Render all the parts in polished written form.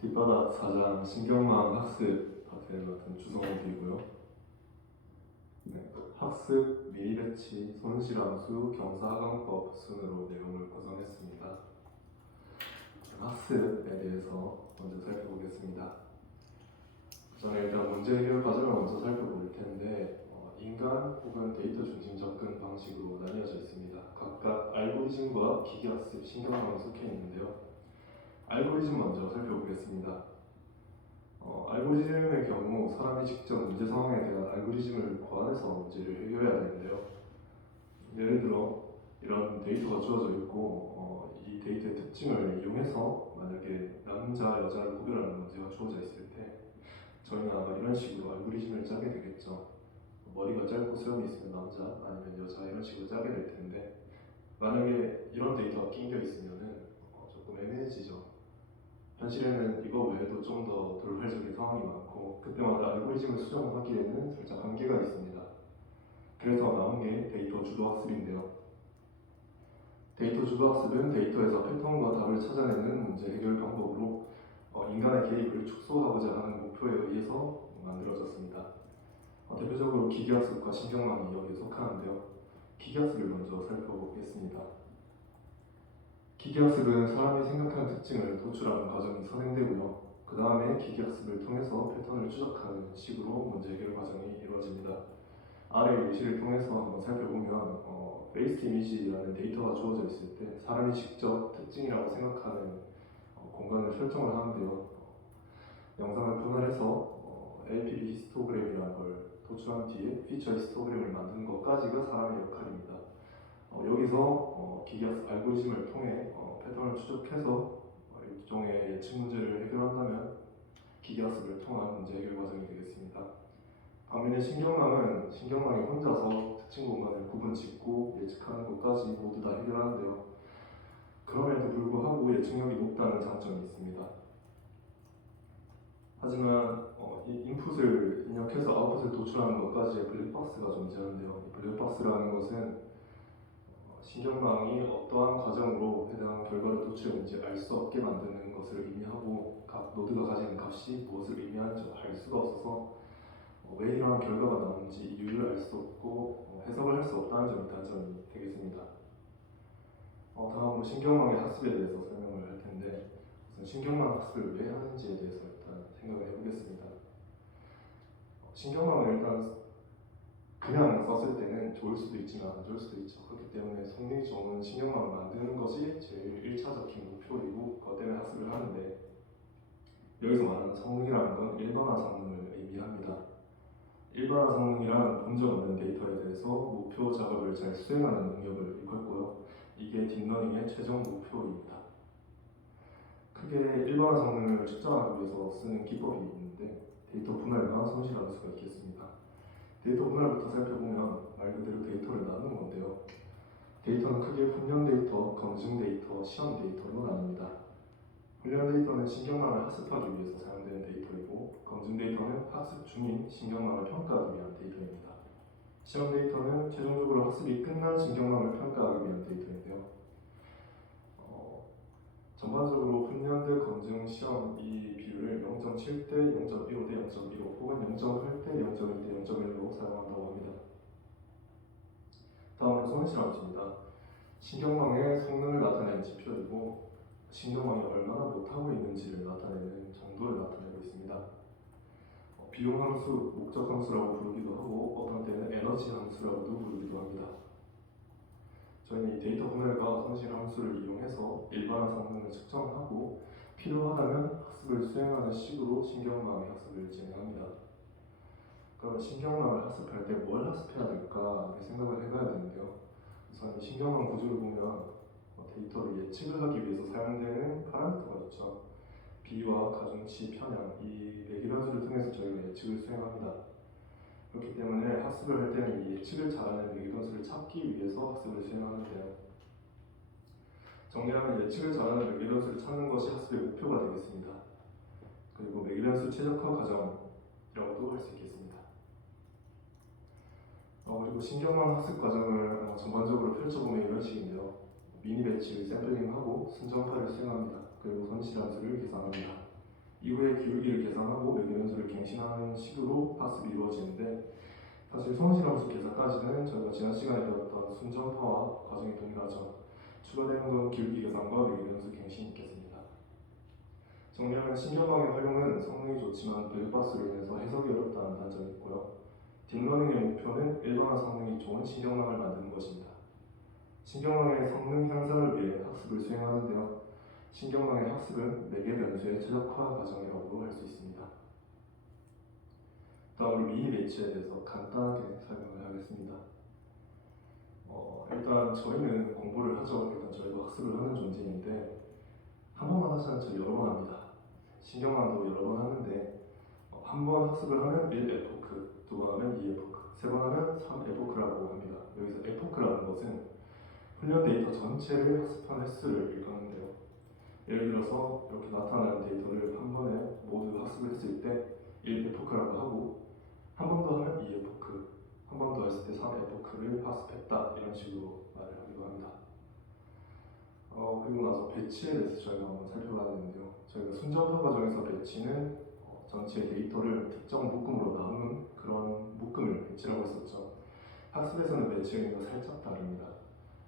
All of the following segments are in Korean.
뒷바닥 4장 신경망 학습 파트를 맡은 주성욱이고요. 학습, 미니 배치, 손실함수, 경사하강법 순으로 내용을 구성했습니다. 학습에 대해서 먼저 살펴보겠습니다. 그 전에 일단 문제 해결 과정을 먼저 살펴볼 텐데 인간 혹은 데이터 중심 접근 방식으로 나뉘어져 있습니다. 각각 알고리즘과 기계학습, 신경망이 속해 있는데요. 알고리즘 먼저 살펴보겠습니다. 알고리즘의 경우 사람이 직접 문제 상황에 대한 알고리즘을 고안해서 문제를 해결해야 되는데요. 예를 들어 이런 데이터가 주어져 있고 이 데이터의 특징을 이용해서 만약에 남자, 여자를 구별하는 문제가 주어져 있을 때 저희는 아마 이런 식으로 알고리즘을 짜게 되겠죠. 머리가 짧고 수염이 있으면 남자, 아니면 여자 이런 식으로 짜게 될 텐데 만약에 이런 데이터가 낑겨 있으면 조금 애매해지죠. 현실에는 이거 외에도 좀 더 돌발적인 상황이 많고 그때마다 알고리즘을 수정하기에는 살짝 한계가 있습니다. 그래서 나온 게 데이터 주도 학습인데요. 데이터 주도 학습은 데이터에서 패턴과 답을 찾아내는 문제 해결 방법으로 인간의 개입을 축소하고자 하는 목표에 의해서 만들어졌습니다. 대표적으로 기계학습과 신경망이 여기에 속하는데요. 기계학습을 먼저 살펴보겠습니다. 기계학습은 사람이 생각하는 특징을 도출하는 과정이 선행되고요. 그 다음에 기계학습을 통해서 패턴을 추적하는 식으로 문제 해결 과정이 이루어집니다. 아래 예시를 통해서 한번 살펴보면 페이스 이미지라는 데이터가 주어져 있을 때 사람이 직접 특징이라고 생각하는 공간을 설정을 하는데요. 영상을 분할해서 LPB 히스토그램이라는 걸 도출한 뒤에 피처 히스토그램을 만드는 것까지가 사람의 역할입니다. 여기서 기계학습 알고리즘을 통해 패턴을 추적해서 일종의 예측 문제를 해결한다면 기계학습을 통한 문제 해결 과정이 되겠습니다. 반면에 신경망이 혼자서 특징 공간을 구분 짓고 예측하는 것까지 모두 다 해결하는데요. 그럼에도 불구하고 예측력이 높다는 장점이 있습니다. 하지만 인풋을 입력해서 아웃풋을 도출하는 것까지의 블랙박스가 존재하는데요. 이 블랙박스라는 것은 신경망이 어떠한 과정으로 해당 결과를 도출했는지 알 수 없게 만드는 것을 의미하고 각 노드가 가지는 값이 무엇을 의미하는지 알 수가 없어서 왜 이러한 결과가 나오는지 이유를 알 수 없고 해석을 할 수 없다는 점이 단점이 되겠습니다. 다음으로 신경망의 학습에 대해서 설명을 할 텐데 우선 신경망 학습을 왜 하는지에 대해서 일단 생각을 해보겠습니다. 신경망을 일단 그냥 썼을 때는 좋을 수도 있지만 안 좋을 수도 있죠. 그렇기 때문에 성능이 좋은 신경망을 만드는 것이 제일 1차적인 목표이고 그것 때문에 학습을 하는데 여기서 말하는 성능이라는 건 일반화 성능을 의미합니다. 일반화 성능이란 본적 없는 데이터에 대해서 목표 작업을 잘 수행하는 능력을 일컫고요. 이게 딥러닝의 최종 목표입니다. 크게 일반화 성능을 측정하기 위해서 쓰는 기법이 있는데 데이터 분할과 손실함수가 있겠습니다. 데이터 분할부터 살펴보면 말 그대로 데이터를 나누는 건데요. 데이터는 크게 훈련 데이터, 검증 데이터, 시험 데이터로 나뉩니다. 훈련 데이터는 신경망을 학습하기 위해서 사용되는 데이터이고 검증 데이터는 학습 중인 신경망을 평가하기 위한 데이터입니다. 시험 데이터는 최종적으로 학습이 끝난 신경망을 평가하기 위한 데이터인데요. 전반적으로 훈련 대 검증 시험 이 비율을 0.7대 0.15 대 0.15 혹은 0.8 대 0.2 대 0.1로 사용한다고 합니다. 다음으로 손실함수입니다. 신경망의 성능을 나타내는 지표이고 신경망이 얼마나 못하고 있는지를 나타내는 정도를 나타내고 있습니다. 비용함수, 목적함수라고 부르기도 하고 어떤 때는 에너지 함수라고도 부르기도 합니다. 저희는 이 데이터 분할과 손실함수를 이용해서 일반화 성능을 측정하고 필요하다면 학습을 수행하는 식으로 신경망의 학습을 진행합니다. 그러면 신경망을 학습할 때 뭘 학습해야 될까 생각을 해봐야 되는데요. 우선 신경망 구조를 보면 데이터를 예측을 하기 위해서 사용되는 파라미터가 있죠. 비와 가중치, 편향 이 매개변수를 통해서 저희가 예측을 수행합니다. 그렇기 때문에 학습을 할 때는 이 예측을 잘하는 매개변수를 찾기 위해서 학습을 수행하는데요. 정리하면 예측을 잘하는 매개변수를 찾는 것이 학습의 목표가 되겠습니다. 그리고 매개변수 최적화 과정이라고도 할 수 있겠습니다. 그리고 신경망 학습 과정을 전반적으로 펼쳐보면 이런 식인데요. 미니 배치를 샘플링하고 순정파를 수행합니다. 그리고 손실함수를 계산합니다. 이후에 기울기를 계산하고 매개변수를 갱신하는 식으로 학습이 이루어지는데, 사실 수험실험수 계산까지는 저희가 지난 시간에 배웠던 순정파와 과정이 동일하죠. 추가되는 건 기울기 계산과 매개변수 갱신이 있겠습니다. 정리하면 신경망의 활용은 성능이 좋지만 블랙박스로 인해서 해석이 어렵다는 단점이 있고요. 딥러닝의 목표는 일반화 성능이 좋은 신경망을 만드는 것입니다. 신경망의 성능 향상을 위해 학습을 수행하는데요. 신경망의 학습은 매개 변수의 최적화 과정이라고 할 수 있습니다. 다음으로 미니 배치에 대해서 간단하게 설명을 하겠습니다. 일단 저희는 공부를 하죠. 일단 저희도 학습을 하는 존재인데, 한 번만 하지 않죠. 여러 번 합니다. 신경망도 여러 번 하는데, 한 번 학습을 하면 1에포크, 두 번 하면 2에포크, 세 번 하면 3에포크라고 합니다. 여기서 에포크라는 것은 훈련 데이터 전체를 학습한 횟수를 일컫는데요. 예를 들어서 이렇게 나타나는 데이터를 한 번에 모두 학습을 했을 때 1에포크라고 하고, 한 번 더 하면 2에포크, 한 번 더 했을 때 3에포크를 학습했다, 이런 식으로 말을 하기도 합니다. 그리고 나서 배치에 대해서 저희가 한번 살펴봐야 되는데요. 저희가 순정파 과정에서 배치는 전체 데이터를 특정 묶음으로 나누는 그런 묶음을 배치라고 했었죠. 학습에서는 배치 의미가 살짝 다릅니다.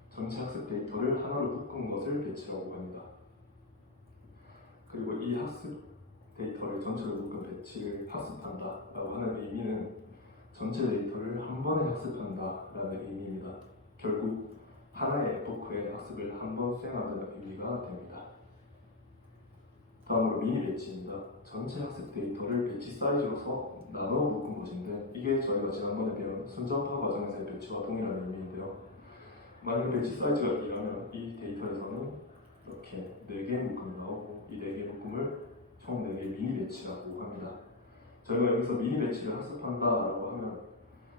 전체 학습 데이터를 하나로 묶은 것을 배치라고 합니다. 그리고 이 학습 데이터를 전체로 묶은 배치를 학습한다 라고 하는 의미는 전체 데이터를 한 번에 학습한다 라는 의미입니다. 결국 하나의 에포크의 학습을 한 번 수행한다는 의미가 됩니다. 다음으로 미니 배치입니다. 전체 학습 데이터를 배치 사이즈로서 나눠 묶은 것인데, 이게 저희가 지난번에 배운 순정파 과정에서의 배치와 동일한 의미인데요. 만약에 배치 사이즈가 2라면 이 데이터에서는 이렇게 4개의 묶음이 나오고, 이 4개의 묶음을 총 4개의 미니 배치라고 합니다. 저희가 여기서 미니 배치를 학습한다라고 하면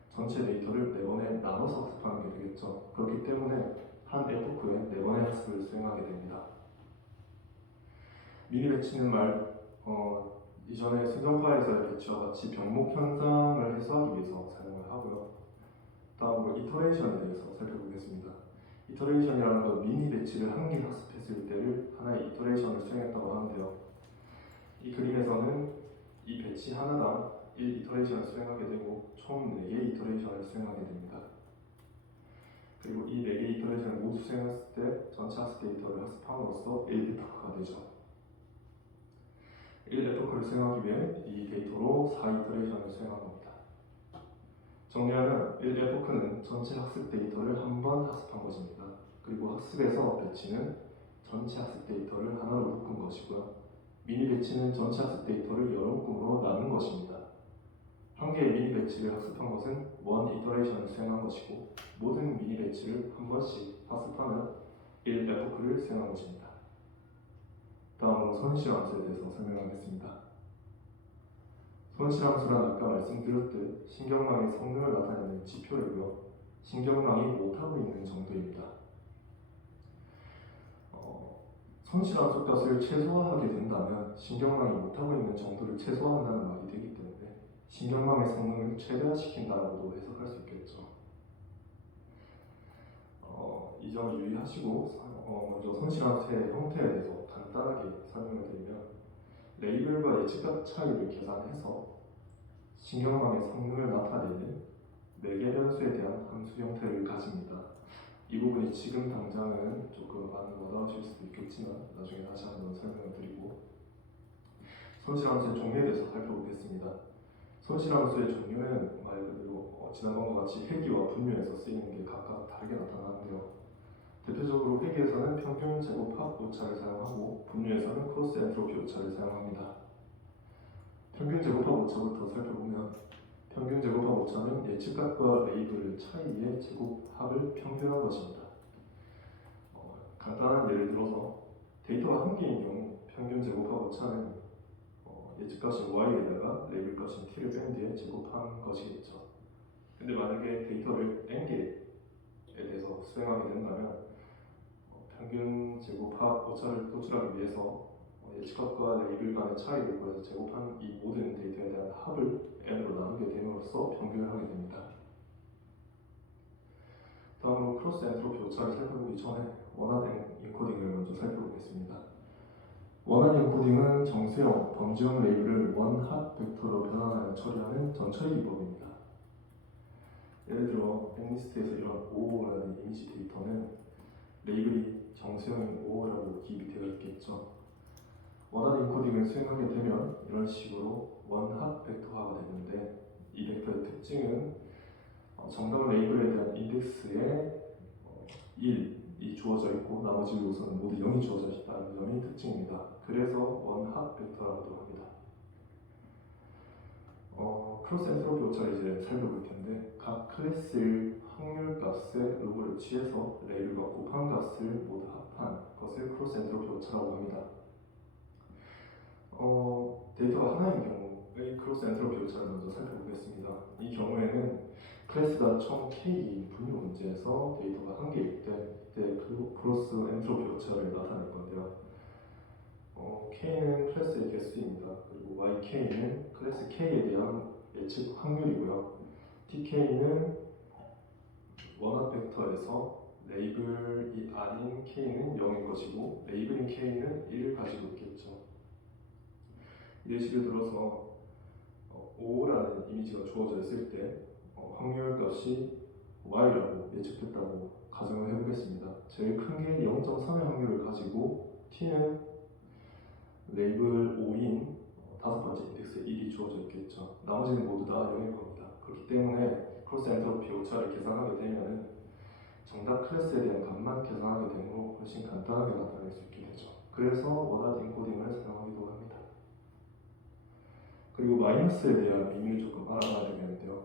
전체 데이터를 4번에 나눠서 학습하는 게 되겠죠. 그렇기 때문에 한 에포크에 4번의 학습을 수행하게 됩니다. 미니 배치는 이전에 순정파에서의 배치와 같이 병목 현상을 해소하기 위해서 사용을 하고요. 다음으로 이터레이션에 대해서 살펴보겠습니다. 이터레이션이라는 건 미니 배치를 한 개 학습했을 때를 하나의 이터레이션을 수행했다고 하는데요. 이 그림에서는 이 배치 하나당 1 이터레이션을 수행하게 되고 총 4개의 이터레이션을 수행하게 됩니다. 그리고 이 4개의 이터레이션을 모두 수행했을 때 전체 학습 데이터를 학습함으로써 1에포크가 되죠. 1에포크를 수행하기 위해 이 데이터로 4이터레이션을 수행한 겁니다. 정리하면 1에포크는 전체 학습 데이터를 한 번 학습한 것입니다. 그리고 학습에서 배치는 전체 학습 데이터를 하나로 묶은 것이고요. 미니 배치는 전체 학습 데이터를 여러 묶음으로 나눈 것입니다. 한 개의 미니 배치를 학습한 것은 1 이터레이션을 수행한 것이고, 모든 미니 배치를 한 번씩 학습하면 1에포크를 수행한 것입니다. 다음으로 손실함수에 대해서 설명하겠습니다. 손실함수란 아까 말씀드렸듯 신경망의 성능을 나타내는 지표이고요. 신경망이 못하고 있는 정도입니다. 손실함수 값을 최소화하게 된다면 신경망이 못하고 있는 정도를 최소화한다는 말이 되기 때문에 신경망의 성능을 최대화시킨다라고도 해석할 수 있겠죠. 이 점을 유의하시고 먼저 손실함수의 형태에 대해서 간단하게 설명을 드리면, 레이블과 예측값 차이를 계산해서 신경망의 성능을 나타내는 매개 변수에 대한 함수 형태를 가집니다. 이 부분이 지금 당장은 조금 많이 와닿으실 수도 있겠지만 나중에 다시 한번 설명을 드리고, 손실함수의 종류에 대해서 살펴보겠습니다. 손실함수의 종류는 말 그대로 지난번과 같이 회귀와 분류에서 쓰이는 게 각각 다르게 나타나는데요. 대표적으로 회귀에서는 평균 제곱합 오차를 사용하고, 분류에서는 크로스 엔트로피 오차를 사용합니다. 평균 제곱합 오차부터 살펴보면, 평균 제곱합 오차는 예측값과 레이블 차이의 제곱합을 평균한 것입니다. 간단한 예를 들어서 데이터가 한 개인 경우 평균 제곱합 오차는 예측값인 y에다가 레이블 값인 t를 뺀 뒤에 제곱한 것이겠죠. 근데 만약에 데이터를 n개에 대해서 수행하게 된다면 평균 제곱합 오차를 도출하기 위해서 예측값과 레이블 간의 차이를 구해서 제곱한 이 모든 데이터에 대한 합을 n으로 나누게 됨으로써 평균을 하게 됩니다. 다음으로 크로스 엔트로피 오차를 살펴보기 전에 원하는 인코딩을 먼저 살펴보겠습니다. 원하는 코딩은 정수형, 범주형 레이블을 원핫 벡터로 변환하여 처리하는 전처리 기법입니다. 예를 들어 넷리스트에서 이런 5라는 이미지 데이터는 레이블이 정수형인 5라고 기입이 되어 있겠죠. 원하는 인코딩을 수행하게 되면 이런 식으로 원핫 벡터화가 되는데, 이 벡터의 특징은 정답 레이블에 대한 인덱스에 1이 주어져 있고 나머지 요소는 모두 0이 주어져 있다는 점이 특징입니다. 그래서 원핫 벡터라고도 합니다. 크로스 엔트로피 오차를 이제 살펴볼 텐데, 각 클래스의 확률 값의 로그를 취해서 레이블과 곱한 값을 모두 합한 것을 크로스 엔트로피 오차라고 합니다. 데이터가 하나인 경우의 크로스 엔트로피 오차를 먼저 살펴보겠습니다. 이 경우에는 클래스가 총 K인 분류 문제에서 데이터가 한 개일 때 크로스 엔트로피 오차를 나타낼 건데요. K는 클래스의 개수입니다. 그리고 YK는 클래스 K에 대한 예측 확률이고요. TK는 원합 벡터에서 레이블이 아닌 K는 0인 것이고 레이블인 K는 1을 가지고 있겠죠. 예시를 들어서 5라는 이미지가 주어져 있을 때 확률 값이 Y라고 예측됐다고 가정을 해보겠습니다. 제일 큰 게 0.3의 확률을 가지고 T는 레이블 5인 다섯 번째 인덱스에 1이 주어져 있겠죠. 나머지는 모두 다 0일 겁니다. 그렇기 때문에 크로스 엔트로피 오차를 계산하게 되면 정답 클래스에 대한 값만 계산하게 되므로 훨씬 간단하게 나타낼 수 있게 되죠. 그래서 원하는 인코딩을 사용하기도 합니다. 그리고 마이너스에 대한 의미를 조금 알아봐야 되겠는데요.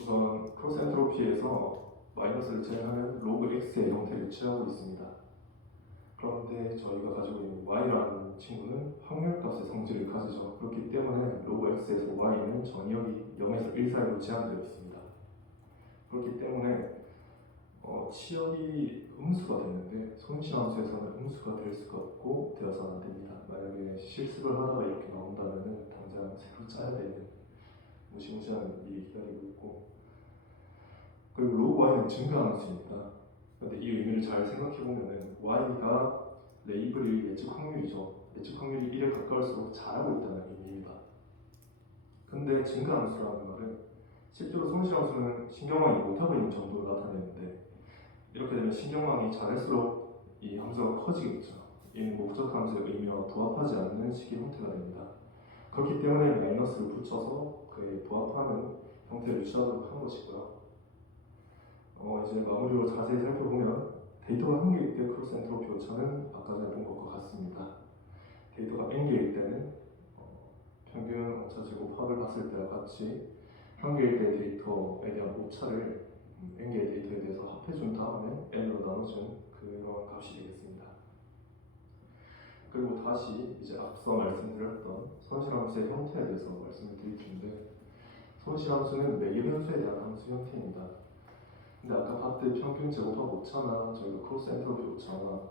우선 크로스 엔트로피에서 마이너스를 제외하면 로그 x의 형태를 취하고 있습니다. 그런데 저희가 가지고 있는 y라는 친구는 확률값의 성질을 가지죠. 그렇기 때문에 로그 x에서 y는 전역이 0에서 1 사이로 제한되어 있습니다. 그렇기 때문에 치역이 음수가 됐는데 손실함수에서는 음수가 될 수가 없고 되어서는 안 됩니다. 만약에 실습을 하다가 이렇게 나온다면 당장 새로 짜야 되는 무시무시한 일이 기다리고 있고, 그리고 로그 y는 증가함수입니다. 그런데 이 의미를 잘 생각해보면 y가 레이블의 예측 확률이죠. 예측 확률이 1에 가까울수록 잘하고 있다는 의미입니다. 근데 증가함수라는 말은 실제로 손실함수는 신경망이 못하고 있는 정도를 나타내는데, 이렇게 되면 신경망이 잘할수록 이 함수가 커지겠죠. 이는 목적 함수의 의미와 부합하지 않는 식의 형태가 됩니다. 그렇기 때문에 마이너스를 붙여서 그에 부합하는 형태를 취하도록 한 것이고요. 이제 마무리로 자세히 살펴보면 데이터가 한 개일 때 크로스 엔트로피 오차는 아까 전에 본 것과 같습니다. 데이터가 n 개일 때는 평균 오차 제곱합을 봤을 때와 같이 한 개일 때 데이터에 대한 오차를 n 개의 데이터에 대해서 합해준 다음에 n으로 나눠준 그런 값이 되겠습니다. 그리고 다시 이제 앞서 말씀드렸던 손실함수의 형태에 대해서 말씀을 드릴 텐데, 손실함수는 매개 변수에 대한 함수 형태입니다. 근데 아까 봤듯 평균 제곱합 오차나 저희가 크로스 엔트로피 오차나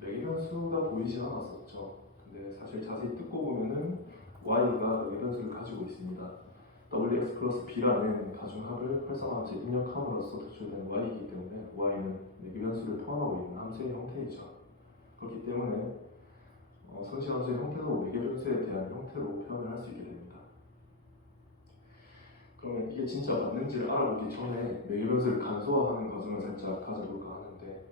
매개 변수가 보이지 않았었죠. 근데 사실 자세히 뜯고 보면은 y가 매개 변수를 가지고 있습니다. wx 플러스 b라는 가중합을 활성화함수에 입력함으로써 도출된 y이기 때문에 y는 매개 변수를 포함하고 있는 함수의 형태이죠. 그렇기 때문에 손실함수의 형태도 매개 변수에 대한 형태로 표현을 할 수 있게 됩니다. 그러면 이게 진짜 맞는지를 알아보기 전에 매개 변수를 간소화하는 과정을 살짝 가져볼까 하는데,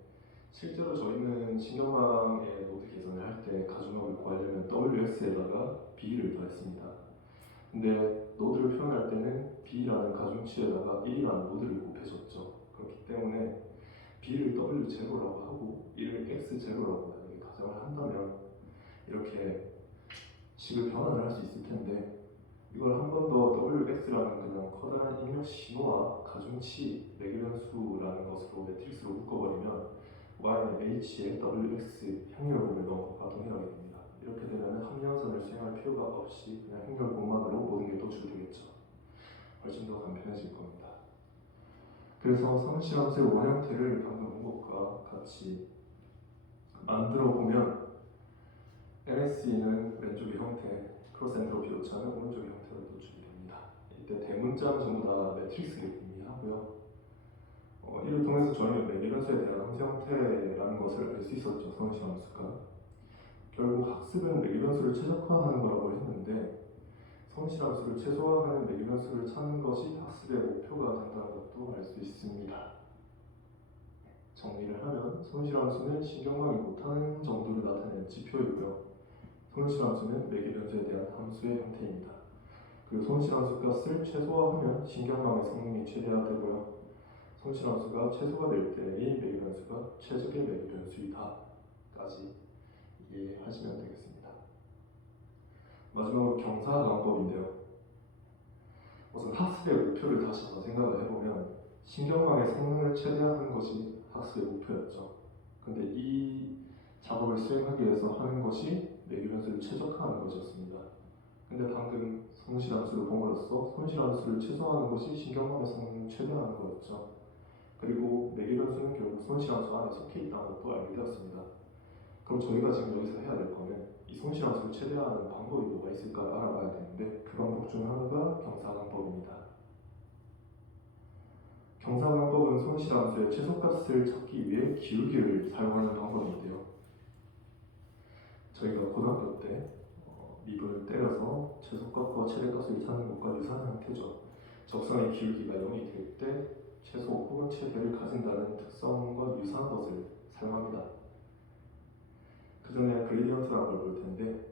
실제로 저희는 신경망의 노드 계산을 할 때 가중합을 구하려면 wx에다가 b를 더했습니다. 근데 노드를 표현할 때는 b라는 가중치에다가 1이라는 노드를 곱해줬죠. 그렇기 때문에 b를 w0라고 하고 1을 x0라고 만약에 가정을 한다면 이렇게 식을 변환을 할 수 있을 텐데, 이걸 한 번 더 wx라는 그냥 커다란 입력 신호와 가중치 매개변수라는 것으로 매트릭스로 묶어버리면 y는 h에 wx 행렬공을 넣어 가동해하게 됩니다. 이렇게 되면 함량선을 수행할 필요가 없이 그냥 행렬공만으로 모든 게 도출되겠죠. 훨씬 더 간편해질 겁니다. 그래서 손실함수의 원형태를 방금 본 것과 같이 만들어 보면 NSE는 왼쪽의 형태, 크로스 엔트로피 오차는 오른쪽의 형태로 도출이 됩니다. 이때 대문자는 전부 다 매트릭스를 의미하고요. 이를 통해서 저희는 매개 변수에 대한 함수 형태라는 것을 알 수 있었죠. 손실함수가 결국 학습은 매개변수를 최적화하는 거라고 했는데 성실함수를 최소화하는 매개변수를 찾는 것이 학습의 목표가 된다는 것도 알 수 있습니다. 정리를 하면 성실함수는 신경망이 못하는 정도를 나타내는 지표이고요. 성실함수는 매개변수에 대한 함수의 형태입니다. 그리고 성실함수 값을 최소화하면 신경망의 성능이 최대화되고요. 성실함수가 최소가 될 때의 매개변수가 최적의 매개변수이다까지 이해하시면 되겠습니다. 마지막으로 경사관법인데요. 우선 학습의 목표를 다시 한번 생각을 해보면 신경망의 성능을 최대화하는 것이 학습의 목표였죠. 근데 이 작업을 수행하기 위해서 하는 것이 매개변수를 최적화하는 것이었습니다. 근데 방금 성실함수를 봄으로써 성실함수를 최소화하는 것이 신경망의 성능을 최대화하는 거였죠. 그리고 매개변수는 결국 성실함수 안에 속해 있다는 것도 알게 되었습니다. 그럼 저희가 지금 여기서 해야 될 거는 이 성실함수를 최대화하는 방법이 뭐가 있을까를 알아봐야 되는데 그 방법 중 하나가 경사관법입니다. 경사관법은 성실함수의 최소값을 찾기 위해 기울기를 사용하는 방법인데요. 저희가 고등학교 때 미분을 때려서 최소값과 최대값을 찾는 것과 유사한 형태죠. 적선의 기울기가 0이 될 때 최소 혹은 최대를 가진다는 특성과 유사한 것을 사용합니다. 그 전에 그레디언트라는 걸 볼 텐데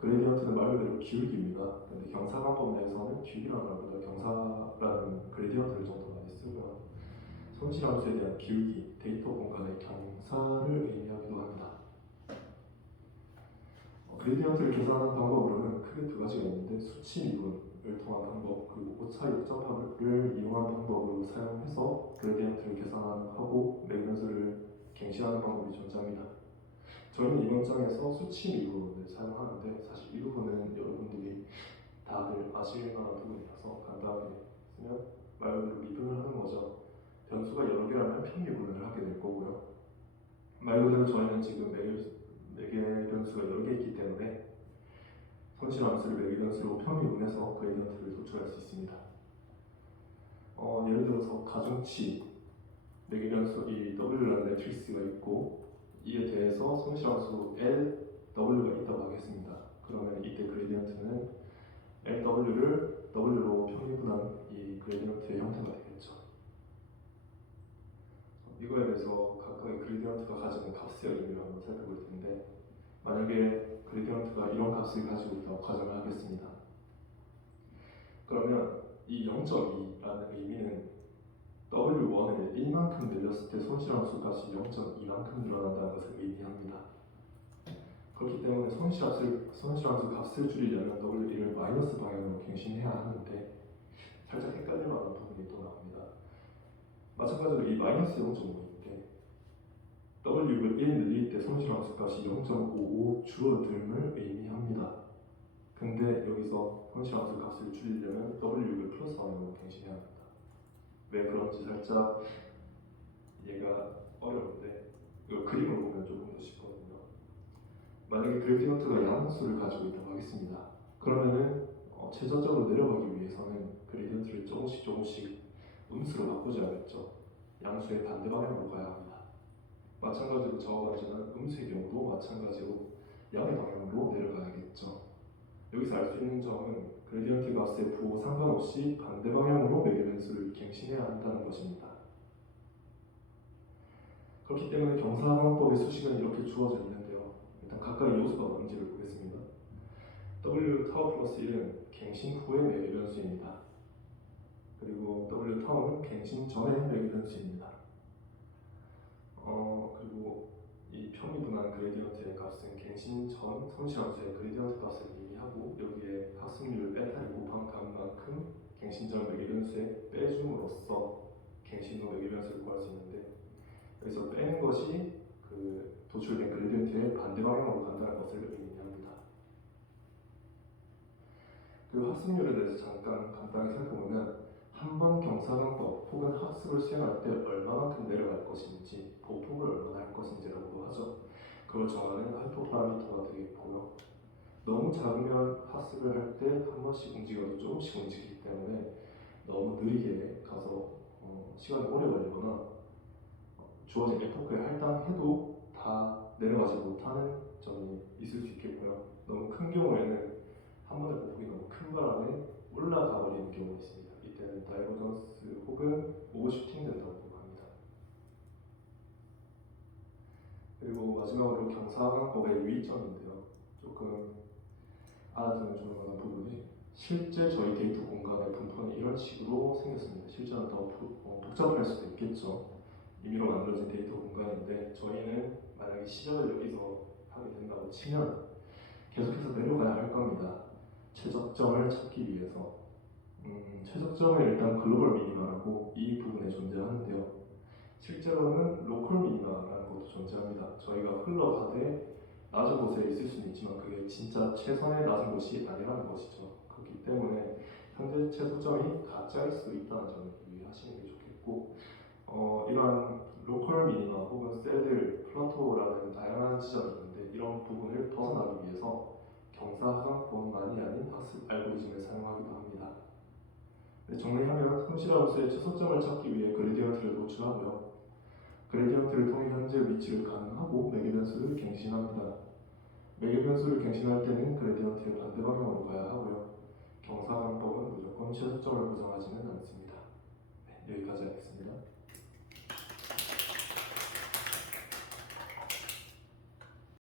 그레디언트는 말 그대로 기울기입니다. 근데 경사관법 내에서는 기울기라는 말보다 경사라는 그레디언트를 좀 더 많이 쓰고요. 성실함수에 대한 기울기, 데이터 공간의 경사를 의미하기도 합니다. 그레디언트를 계산하는 방법으로는 크게 두 가지가 있는데 수치 미분을 통한 방법 그리고 오차 역접합을 이용한 방법으로 사용해서 그레디언트를 계산하고 매개변수를 갱신하는 방법이 존재합니다. 저희는 이번 장에서 수치 미분을 사용하는데 사실 이 부분은 여러분들이 다들 아실 만한 부분이라서 간단하게 쓰면 말 그대로 미분을 하는 거죠. 변수가 여러 개라면 편미분을 하게 될 거고요. 말 그대로 저희는 지금 매개변수가 여러 개 있기 때문에 성실함수를 매개변수로 편미분해서 그레디언트를 도출할 수 있습니다. 예를 들어서 가중치 매개변수 이 W라는 매트릭스가 있고 이에 대해서 성실함수 LW가 있다고 하겠습니다. 그러면 이때 그레디언트는 LW를 W로 편미분한 이 그레디언트의 형태가 되겠죠. 이거에 대해서 각각의 그레디언트가 가지는 값의 의미를 한번 살펴볼 텐데 만약에 그레디언트가 이런 값을 가지고 있다고 가정을 하겠습니다. 그러면 이 0.2라는 의미는 W1을 1만큼 늘렸을 때 성실함수 값이 0.2만큼 늘어난다는 것을 의미합니다. 그렇기 때문에 성실함수 값을 줄이려면 W1을 마이너스 방향으로 갱신해야 하는데 살짝 헷갈릴 만한 부분이 또 나옵니다. 마찬가지로 이 마이너스 0.5일 때 W를 1 늘릴 때 성실함수 값이 0.55 줄어듦을 의미합니다. 근데 여기서 성실함수 값을 줄이려면 W6을 플러스 방향으로 갱신해야 합니다. 왜 그런지 살짝 이해가 어려운데 이 그림을 보면 조금 더 쉽거든요. 만약에 그레디언트가 양수를 가지고 있다고 하겠습니다. 그러면은 최저적으로 내려가기 위해서는 그레디언트를 조금씩 음수로 바꾸어야겠죠. 양수의 반대 방향으로 가야 합니다. 마찬가지로 저와 같지만 음수의 경우도 마찬가지로 양의 방향으로 내려가야겠죠. 여기서 알 수 있는 점은 그레디언트 값의 부호 상관없이 반대 방향으로 매개변수를 갱신해야 한다는 것입니다. 그렇기 때문에 경사관법의 수식은 이렇게 주어져 있는데요. 일단 각각의 요소가 뭔지를 보겠습니다. W 타워 플러스 1은 갱신 후의 매개변수입니다. 그리고 W 타워는 갱신 전의 매개변수입니다. 그리고 이 편미분한 그레디언트의 값은 갱신 전 성실함수의 그레디언트 값을 의미하고 여기에 학습률 베타를 곱한 값만큼 갱신 전 매개변수에 빼줌으로써 갱신 후 매개변수를 구할 수 있는데 여기서 빼는 것이 그 도출된 그레디언트의 반대 방향으로 간다는 것을 의미합니다. 그리고 학습률에 대해서 잠깐 간단히 살펴보면 한 번 경사관법 혹은 학습을 수행할 때 얼마만큼 내려갈 것인지 보폭을 얼마나 할 것인지라고도 하죠. 그걸 정하는 하이퍼파라미터가 되겠고요. 너무 작으면 학습을 할 때 한 번씩 움직여도 조금씩 움직이기 때문에 너무 느리게 가서 시간이 오래 걸리거나 주어진 에포크에 할당해도 다 내려가지 못하는 점이 있을 수 있겠고요. 너무 큰 경우에는 한 번에 보폭이 너무 큰 바람에 올라가 버리는 경우가 있습니다. 이때는 다이버전스 혹은 오버슈팅 된다고 합니다. 그리고 마지막으로 경사항법의 유의점인데요. 조금 알아두면 좋을 만한 부분이 실제 저희 데이터 공간의 분포는 이런 식으로 생겼습니다. 실제는 더 복잡할 수도 있겠죠. 임의로 만들어진 데이터 공간인데 저희는 만약에 시작을 여기서 하게 된다고 치면 계속해서 내려가야 할 겁니다. 최적점을 찾기 위해서. 최적점은 일단 글로벌 미니마라고 이 부분에 존재하는데요. 실제로는 로컬 미니마라는 것도 존재합니다. 저희가 흘러가되 낮은 곳에 있을 수는 있지만 그게 진짜 최선의 낮은 곳이 아니라는 것이죠. 그렇기 때문에 현재 최소점이 가짜일 수 있다는 점을 유의하시는 게 좋겠고 이러한 로컬 미니마 혹은 셀들, 플라토라는 다양한 지점이 있는데 이런 부분을 벗어나기 위해서 경사항법만이 아닌 학습 알고리즘을 사용하기도 합니다. 정리하면 성실하고서의 최소점을 찾기 위해 그레디언트를 도출하고요. 그레디언트를 통해 현재 위치를 가늠하고 매개 변수를 갱신합니다. 매개 변수를 갱신할 때는 그레디언트의 반대 방향으로 가야 하고요. 경사항법은 무조건 최소점을 보장하지는 않습니다.